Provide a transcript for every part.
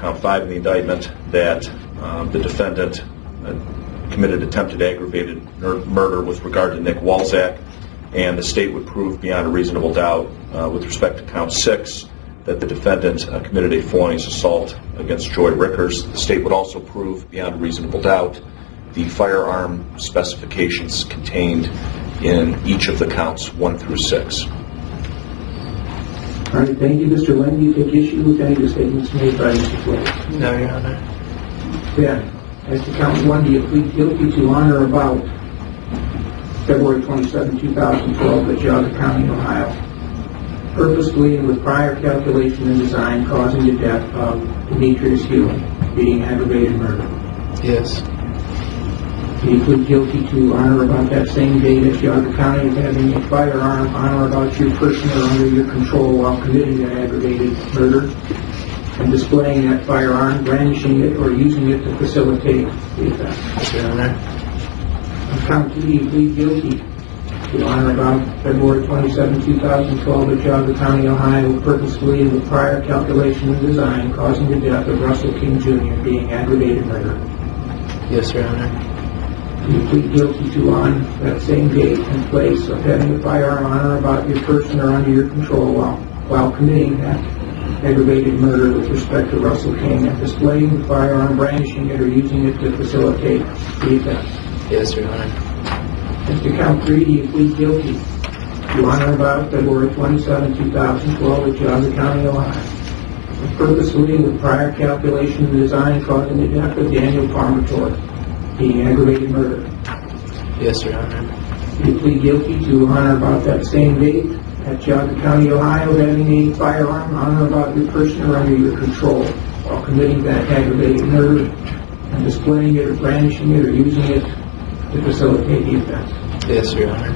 count 5 in the indictment that the defendant committed attempted aggravated murder with regard to Nick Walczak, and the state would prove beyond a reasonable doubt with respect to count 6 that the defendant committed a felonious assault against Joy Rickers. The state would also prove beyond a reasonable doubt the firearm specifications contained in each of the counts 1 through 6. All right, thank you, Mr. Lynn. Do you take issue with any of the statements made by Mr. Pleads? No, Your Honor. Then, as to count 1, do you plead guilty to on or about February 27, 2012 at Geauga County, Ohio, purposefully and with prior calculation and design causing the death of Demetrius Hewlett, being aggravated murder? Yes. Do you plead guilty to on or about that same date at Geauga County of having a firearm on or about your person or under your control while committing that aggravated murder, and displaying that firearm, brandishing it, or using it to facilitate the offense? Yes, Your Honor. On count 2, you plead guilty to on or about February 27, 2012 at Geauga County, Ohio, purposefully and with prior calculation and design causing the death of Russell King Jr., being aggravated murder? Yes, Your Honor. Do you plead guilty to on that same date and place of having a firearm on or about your person or under your control while committing that aggravated murder with respect to Russell King, and displaying the firearm, brandishing it, or using it to facilitate the offense? Yes, Your Honor. As to count 3, do you plead guilty to on or about February 27, 2012 at Geauga County, Ohio, purposefully and with prior calculation and design causing the death of Daniel Palmer, being aggravated murder? Yes, Your Honor. Do you plead guilty to on or about that same date at Geauga County, Ohio, having a firearm on or about your person or under your control while committing that aggravated murder, and displaying it or brandishing it or using it to facilitate the offense? Yes, Your Honor.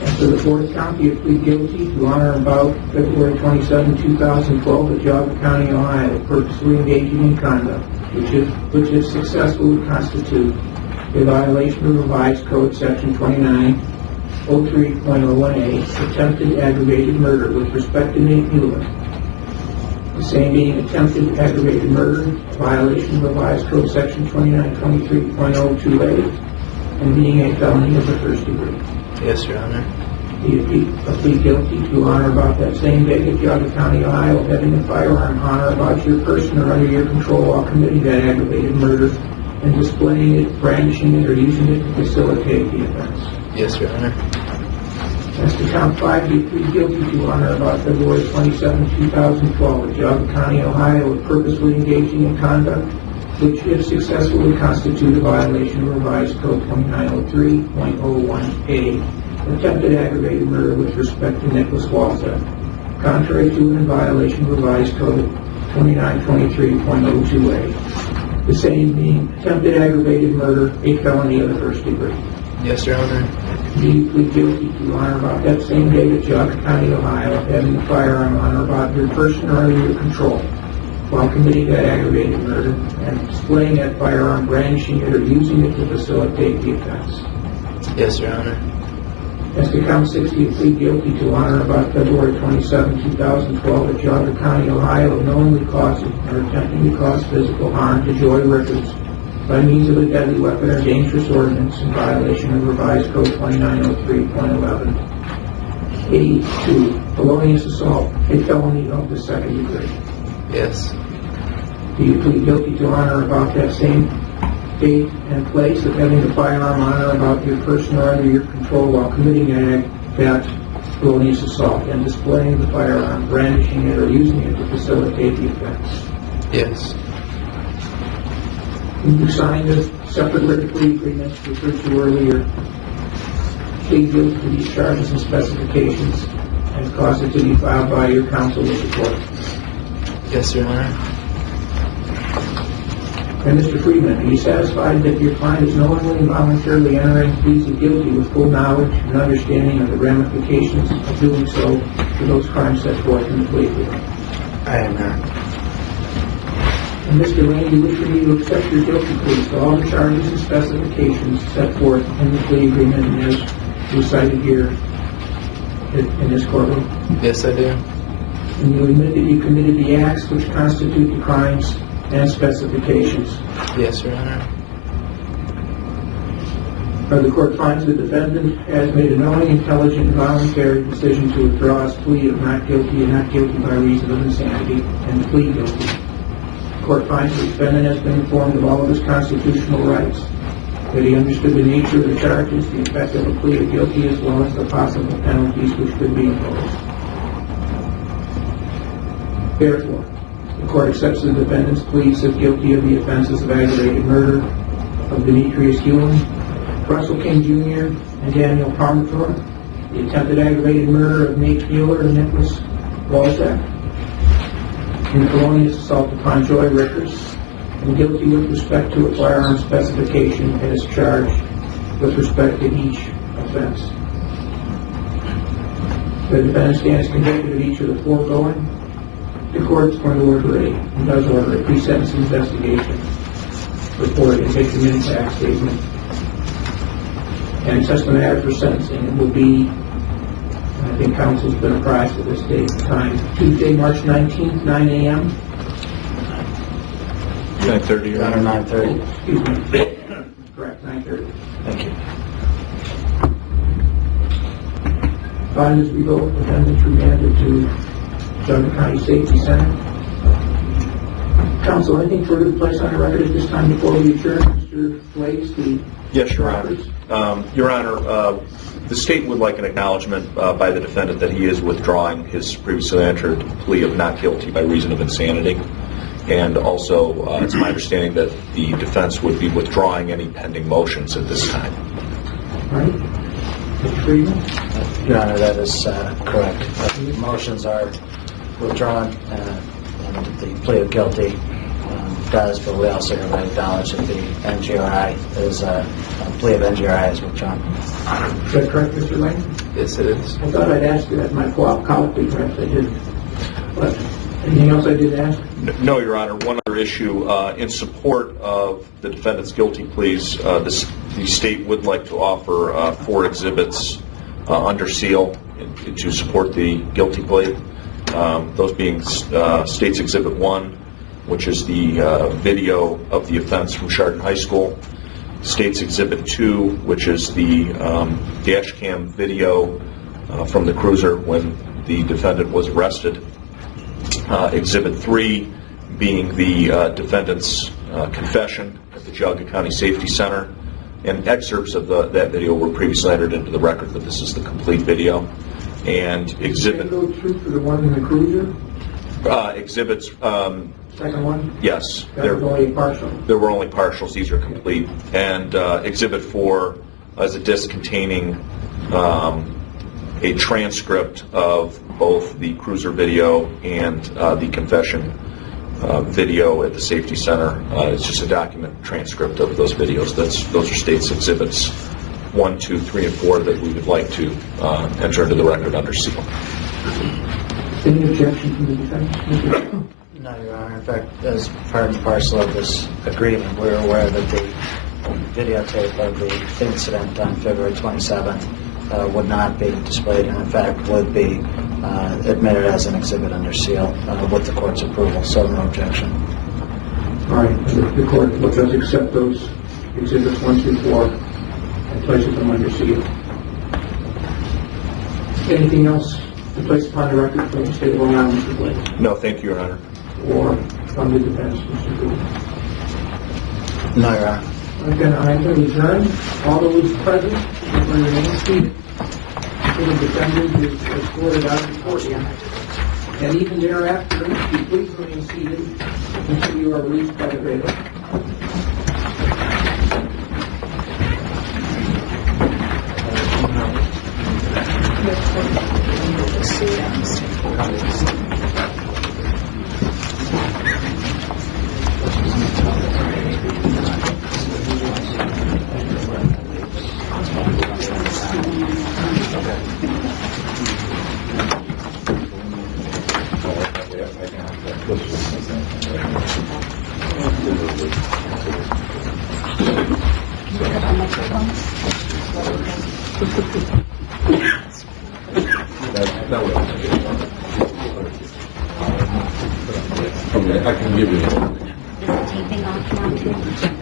And for the 4th count, do you plead guilty to on or about February 27, 2012 at Geauga County, Ohio, purposely engaging in conduct which if successful would constitute a violation of Revised Code Section 2903.01a, attempted aggravated murder with respect to Nate Hewlett, the same being attempted aggravated murder, violation of Revised Code Section 2923.02a, and being a felony of the first degree? Yes, Your Honor. Do you plead guilty to on or about that same day at Geauga County, Ohio, having a firearm on or about your person or under your control while committing that aggravated murder, and displaying it, brandishing it, or using it to facilitate the offense? Yes, Your Honor. As to count 5, do you plead guilty to on or about February 27, 2012 at Geauga County, Ohio, with purposely engaging in conduct which, if successful, would constitute a violation of Revised Code 2903.01a, attempted aggravated murder with respect to Nicholas Walczak, contrary to and in violation of Revised Code 2923.02a, the same being attempted aggravated murder, a felony of the first degree? Yes, Your Honor. Do you plead guilty to on or about that same day at Geauga County, Ohio, having a firearm on or about your person or under your control while committing that aggravated murder, and displaying that firearm, brandishing it, or using it to facilitate the offense? Yes, Your Honor. As to count 6, do you plead guilty to on or about February 27, 2012 at Geauga County, Ohio, knowingly causing or attempting to cause physical harm to Joy Rickers by means of a deadly weapon or dangerous ordinance in violation of Revised Code 2903.11? A2, felonious assault, a felony of the second degree? Yes. Do you plead guilty to on or about that same date and place of having a firearm on or about your person or under your control while committing that felonious assault, and displaying the firearm, brandishing it, or using it to facilitate the offense? Yes. You signed a separate written plea agreement referred to earlier, plead guilty to these charges and specifications, and cause it to be filed by your counsel with the court? Yes, Your Honor. And Mr. Friedman, are you satisfied that your client is knowingly and voluntarily entering pleas of guilty with full knowledge and understanding of the ramifications of doing so for those crimes set forth in the plea agreement? I am, Your Honor. And Mr. Lane, you wish for me to accept your guilty plea to all the charges and specifications set forth in the plea agreement and as recited here in this courtroom? Yes, I do. And you admit that you committed the acts which constitute the crimes and specifications. Yes, Your Honor. The court finds the defendant has made a knowing, intelligent, and voluntary decision to withdraw his plea of not guilty and not guilty by reason of insanity and to plead guilty. The court finds the defendant has been informed of all of his constitutional rights, that he understood the nature of the charges, the effect of a plea of guilty, as well as the possible penalties which could be imposed. Therefore, the court accepts the defendant's pleas of guilty of the offenses of aggravated murder of Demetrius Hewlin, Russell King Jr., and Daniel Parmenter, the attempted aggravated murder of Nate Mueller and Nicholas Walzak, and felonious assault upon Joy Rickers, and guilty with respect to a firearm specification as charged with respect to each offense. The defendant stands convicted of each of the foregoing. The court is going to order and does order a pre-sentence investigation report and take an impact statement. And it's just a matter for sentencing. It will be, I think counsel's been apprised of this date and time, Tuesday, March 19th, 9 a.m. 9:30, Your Honor. 9:30. Excuse me. Correct, 9:30. Thank you. Fine as we go, defendants remanded to Geauga County Safety Center. Counsel, anything further to place on the record at this time before we adjourn? Mr. Blakes, the Yes, Your Honor. Your Honor, the state would like an acknowledgement by the defendant that he is withdrawing his previously entered plea of not guilty by reason of insanity. And also, it's my understanding that the defense would be withdrawing any pending motions at this time. All right. Mr. Friedman? Your Honor, that is correct. The motions are withdrawn, and the plea of guilty does, but we also hereby acknowledge that the NGRI is a plea of NGRI is withdrawn. Is that correct, Mr. Lane? Yes, it is. I thought I'd ask you that in my colloquy, perhaps I didn't. But anything else I did ask? No, Your Honor. One other issue. In support of the defendant's guilty pleas, the state would like to offer 4 exhibits under seal to support the guilty plea. Those being State's Exhibit 1, which is the video of the offense from Chardon High School. State's Exhibit 2, which is the dash cam video from the cruiser when the defendant was arrested. Exhibit 3 being the defendant's confession at the Geauga County Safety Center. And excerpts of that video were previously entered into the record, but this is the complete video. And exhibit... Can you go through for the one in the cruiser? Exhibits... Second one? Yes. That was only partial? There were only partials. These are complete. And Exhibit 4 is a disc containing a transcript of both the cruiser video and the confession video at the safety center. It's just a document transcript of those videos. Those are State's Exhibits 1, 2, 3, and 4 that we would like to enter into the record under seal. Any objection from the defense? No, Your Honor. In fact, as part and parcel of this agreement, we're aware that the videotape of the incident on February 27th would not be displayed, and in fact would be admitted as an exhibit under seal with the court's approval, so no objection. All right. The court does accept those Exhibits 1 through 4 and places them under seal. Anything else to place upon the record from the State of Rhode Island, Mr. Blake? No, thank you, Your Honor. Or from the defense, Mr. Gould? No, Your Honor. Again, I'm going to adjourn. All those present, will remain seated until the defendant is escorted out of the courtroom. And even thereafter, you please remain seated until you are released by the bailiff. Is the taping off now too?